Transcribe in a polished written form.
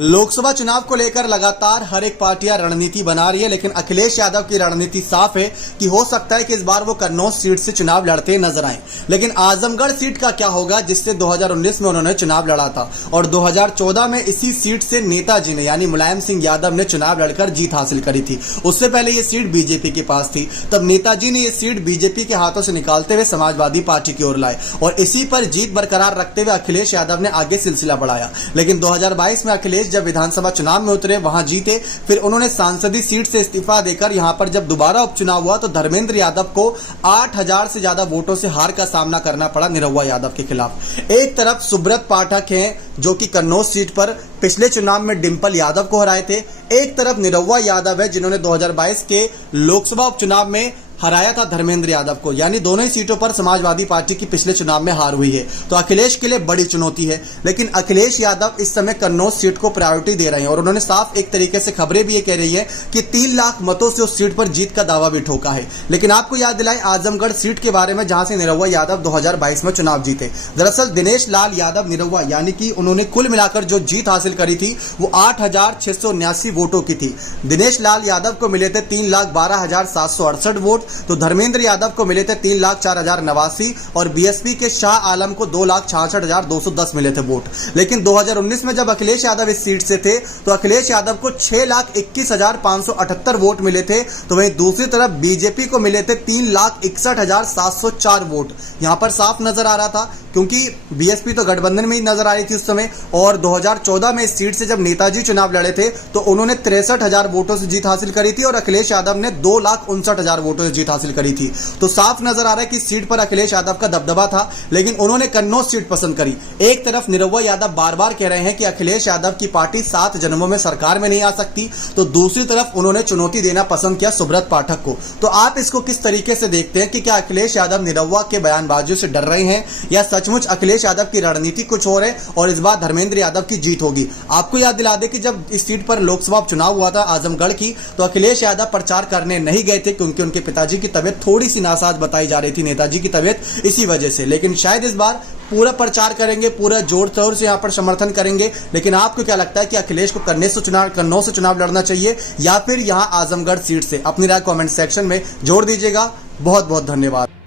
लोकसभा चुनाव को लेकर लगातार हर एक पार्टियां रणनीति बना रही है, लेकिन अखिलेश यादव की रणनीति साफ है कि हो सकता है कि इस बार वो कन्नौज सीट से चुनाव लड़ते नजर आए। लेकिन आजमगढ़ सीट का क्या होगा, जिससे 2019 में उन्होंने चुनाव लड़ा था और 2014 में इसी सीट से नेताजी ने यानी मुलायम सिंह यादव ने चुनाव लड़कर जीत हासिल करी थी। उससे पहले ये सीट बीजेपी के पास थी, तब नेताजी ने ये सीट बीजेपी के हाथों से निकालते हुए समाजवादी पार्टी की ओर लाए और इसी पर जीत बरकरार रखते हुए अखिलेश यादव ने आगे सिलसिला बढ़ाया। लेकिन 2022 में अखिलेश जब विधानसभा चुनाव में उतरे, वहां जीते, फिर उन्होंने सांसदीय सीट से इस्तीफा देकर यहां पर जब दोबारा उपचुनाव हुआ तो धर्मेंद्र यादव को 8000 से ज्यादा वोटों से हार का सामना करना पड़ा निरहुआ यादव के खिलाफ। एक तरफ सुब्रत पाठक हैं जो कि कन्नौज सीट पर पिछले चुनाव में डिंपल यादव को हराए थे, एक तरफ निरहुआ यादव है जिन्होंने 2022 के लोकसभा उपचुनाव में हराया था धर्मेंद्र यादव को, यानी दोनों ही सीटों पर समाजवादी पार्टी की पिछले चुनाव में हार हुई है। तो अखिलेश के लिए बड़ी चुनौती है, लेकिन अखिलेश यादव इस समय कन्नौज सीट को प्रायोरिटी दे रहे हैं और उन्होंने साफ एक तरीके से खबरें भी ये कह रही है कि 3 लाख मतों से उस सीट पर जीत का दावा भी ठोका है। लेकिन आपको याद दिलाएं आजमगढ़ सीट के बारे में, जहां से निरहुआ यादव 2022 में चुनाव जीते। दरअसल दिनेश लाल यादव निरहुआ यानी कि उन्होंने कुल मिलाकर जो जीत हासिल करी थी वो 8679 वोटों की थी। दिनेश लाल यादव को मिले थे 3,12,768 वोट, तो धर्मेंद्र यादव को मिले थे 3,04,089 और बीएसपी के शाह आलम को 2,66,210 मिले थे वोट। लेकिन 2019 में जब अखिलेश यादव इस सीट से थे तो अखिलेश यादव को 6,21,578 वोट मिले थे, तो वहीं दूसरी तरफ बीजेपी को मिले थे 3,61,704 वोट। यहां पर साफ नजर आ रहा था क्योंकि बीएसपी तो गठबंधन में ही नजर आ रही थी उस समय, और 2014 में इस सीट से जब नेताजी चुनाव लड़े थे तो उन्होंने 63,000 वोटों से जीत हासिल करी थी और अखिलेश यादव ने 2,59,000 वोटों से जीत हासिल करी थी। तो साफ नजर आ रहा है कि सीट पर अखिलेश यादव का दबदबा था, लेकिन उन्होंने कन्नौज सीट पसंद करी। एक तरफ निरहुआ यादव बार बार कह रहे हैं कि अखिलेश यादव की पार्टी 7 जन्मों में सरकार में नहीं आ सकती, तो दूसरी तरफ उन्होंने चुनौती देना पसंद किया सुब्रत पाठक को। तो आप इसको किस तरीके से देखते हैं कि क्या अखिलेश यादव निरहुआ के बयानबाजियों से डर रहे हैं या सचमुच अखिलेश यादव की रणनीति कुछ और है और इस बार धर्मेंद्र यादव की जीत होगी? आपको याद दिला दे कि जब इस सीट पर लोकसभा चुनाव हुआ था आजमगढ़ की, तो अखिलेश यादव प्रचार करने नहीं गए थे क्योंकि उनके पिताजी की तबीयत थोड़ी सी नासाज बताई जा रही थी, नेताजी की तबीयत, इसी वजह से। लेकिन शायद इस बार पूरा प्रचार करेंगे, पूरा जोर तोर से यहाँ पर समर्थन करेंगे। लेकिन आपको क्या लगता है कि अखिलेश को कन्नौज से चुनाव लड़ना चाहिए या फिर यहाँ आजमगढ़ सीट से? अपनी राय कमेंट सेक्शन में जोड़ दीजिएगा। बहुत बहुत धन्यवाद।